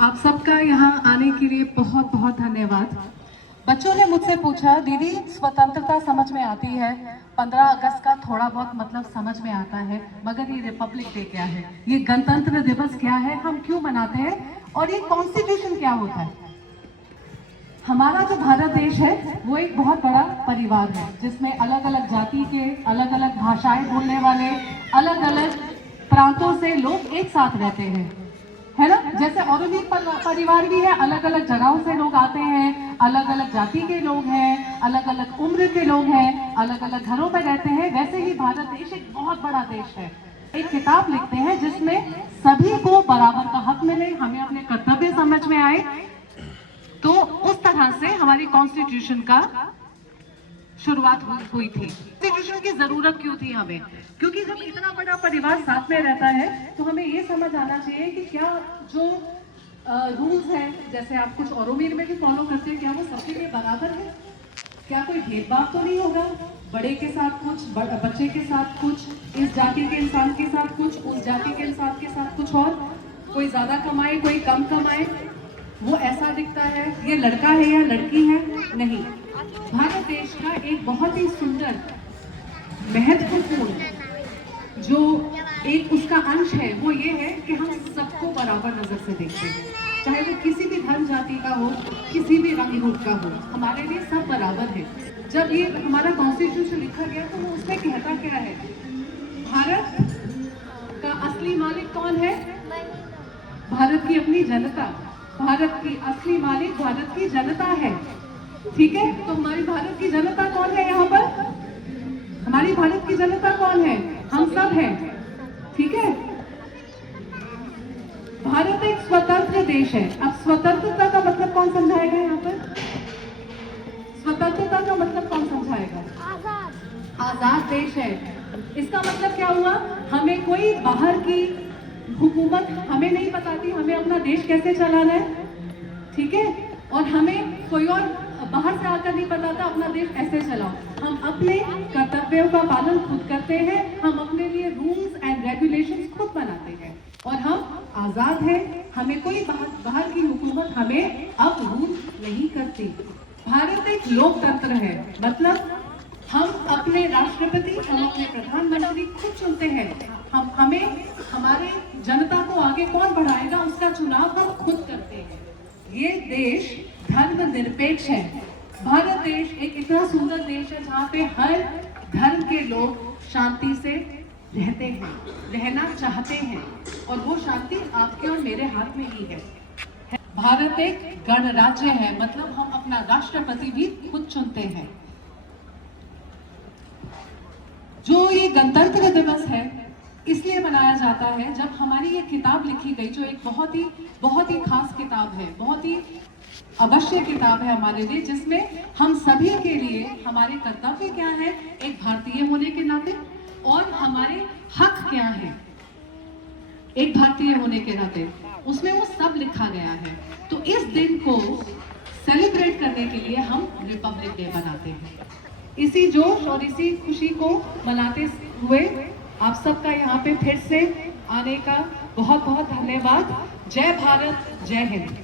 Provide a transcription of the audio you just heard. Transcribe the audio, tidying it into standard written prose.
आप सबका यहाँ आने के लिए बहुत बहुत धन्यवाद। बच्चों ने मुझसे पूछा, दीदी स्वतंत्रता समझ में आती है, 15 अगस्त का थोड़ा बहुत मतलब समझ में आता है, मगर ये रिपब्लिक डे क्या है, ये गणतंत्र दिवस क्या है, हम क्यों मनाते हैं और ये कॉन्स्टिट्यूशन क्या होता है। हमारा जो भारत देश है वो एक बहुत बड़ा परिवार है जिसमें अलग अलग जाति के, अलग अलग भाषाएं बोलने वाले, अलग अलग प्रांतों से लोग एक साथ रहते हैं, है ना। जैसे औरंगजेब परिवार भी है, अलग अलग जगहों से लोग आते हैं, अलग अलग जाति के लोग हैं, अलग अलग उम्र के लोग हैं, अलग अलग घरों में रहते हैं। वैसे ही भारत देश एक बहुत बड़ा देश है। एक किताब लिखते हैं जिसमें सभी को बराबर का हक मिले, हमें अपने कर्तव्य समझ में आए। तो उस तरह से हमारी कॉन्स्टिट्यूशन का शुरुआत हुई थी। कॉन्स्टिट्यूशन की जरूरत क्यों थी हमें? क्योंकि जब इतना बड़ा परिवार साथ में रहता है तो हमें ये समझ आना चाहिए कि क्या जो रूल्स हैं, जैसे आप कुछ औरोमीर में भी फॉलो करते हैं, क्या वो सबके लिए बराबर है? क्या कोई भेदभाव तो नहीं होगा? बड़े के साथ कुछ, बच्चे के साथ कुछ, इस जाति के इंसान के साथ कुछ, उस जाति के इंसान के साथ कुछ, और कोई ज्यादा कमाए कोई कम कमाए, वो ऐसा दिखता है, ये लड़का है या लड़की है? नहीं। भारत देश का एक बहुत ही सुंदर, महत्वपूर्ण जो एक उसका अंश है वो ये है कि हम सबको बराबर नजर से देखते हैं, चाहे वो किसी भी धर्म जाति का हो, किसी भी रंग रूप का हो, हमारे लिए सब बराबर है। जब ये हमारा कॉन्स्टिट्यूशन लिखा गया तो वो उसमें कहता क्या है? भारत का असली मालिक कौन है? भारत की अपनी जनता। भारत की असली मालिक भारत की जनता है, ठीक है। तो हमारी भारत की जनता कौन है? यहाँ पर हमारी भारत की जनता कौन है? हम सब हैं, ठीक है। भारत एक स्वतंत्र देश है। अब स्वतंत्रता का मतलब कौन समझाएगा? यहाँ पर स्वतंत्रता का मतलब कौन समझाएगा? आजाद देश है। इसका मतलब क्या हुआ? हमें कोई बाहर की हुकूमत हमें नहीं बताती हमें अपना देश कैसे चलाना है, ठीक है। और हमें कोई और बाहर से आकर नहीं बताता अपना देश ऐसे चलाओ। हम अपने कर्तव्यों का पालन खुद करते हैं, हम अपने लिए रूल्स एंड रेगुलेशंस खुद बनाते हैं और हम आजाद हैं। हमें कोई बाहर की हुकूमत हमें अब रूल नहीं करती। भारत एक लोकतंत्र है, मतलब हम अपने राष्ट्रपति, हम अपने प्रधानमंत्री खुद चुनते हैं। हमें हमारे जनता को आगे कौन बढ़ाएगा उसका चुनाव हम खुद करते हैं। ये देश धर्मनिरपेक्ष है। भारत देश एक इतना सुंदर देश है जहाँ पे हर धर्म के लोग शांति से रहते हैं, रहना चाहते हैं, और वो शांति आपके और मेरे हाथ में ही है। भारत एक गणराज्य है, मतलब हम अपना राष्ट्रपति भी खुद चुनते हैं। जो ये गणतंत्र दिवस है इसलिए मनाया जाता है जब हमारी ये किताब लिखी गई, जो एक बहुत ही खास किताब है, बहुत ही अवश्य किताब है हमारे लिए, जिसमें हम सभी के लिए हमारे कर्तव्य क्या है एक भारतीय होने के नाते, और हमारे हक क्या है एक भारतीय होने के नाते, उसमें वो सब लिखा गया है। तो इस दिन को सेलिब्रेट करने के लिए हम रिपब्लिक डे मनाते हैं। इसी जोश और इसी खुशी को मनाते हुए आप सबका यहाँ पे फिर से आने का बहुत बहुत धन्यवाद। जय भारत, जय हिंद।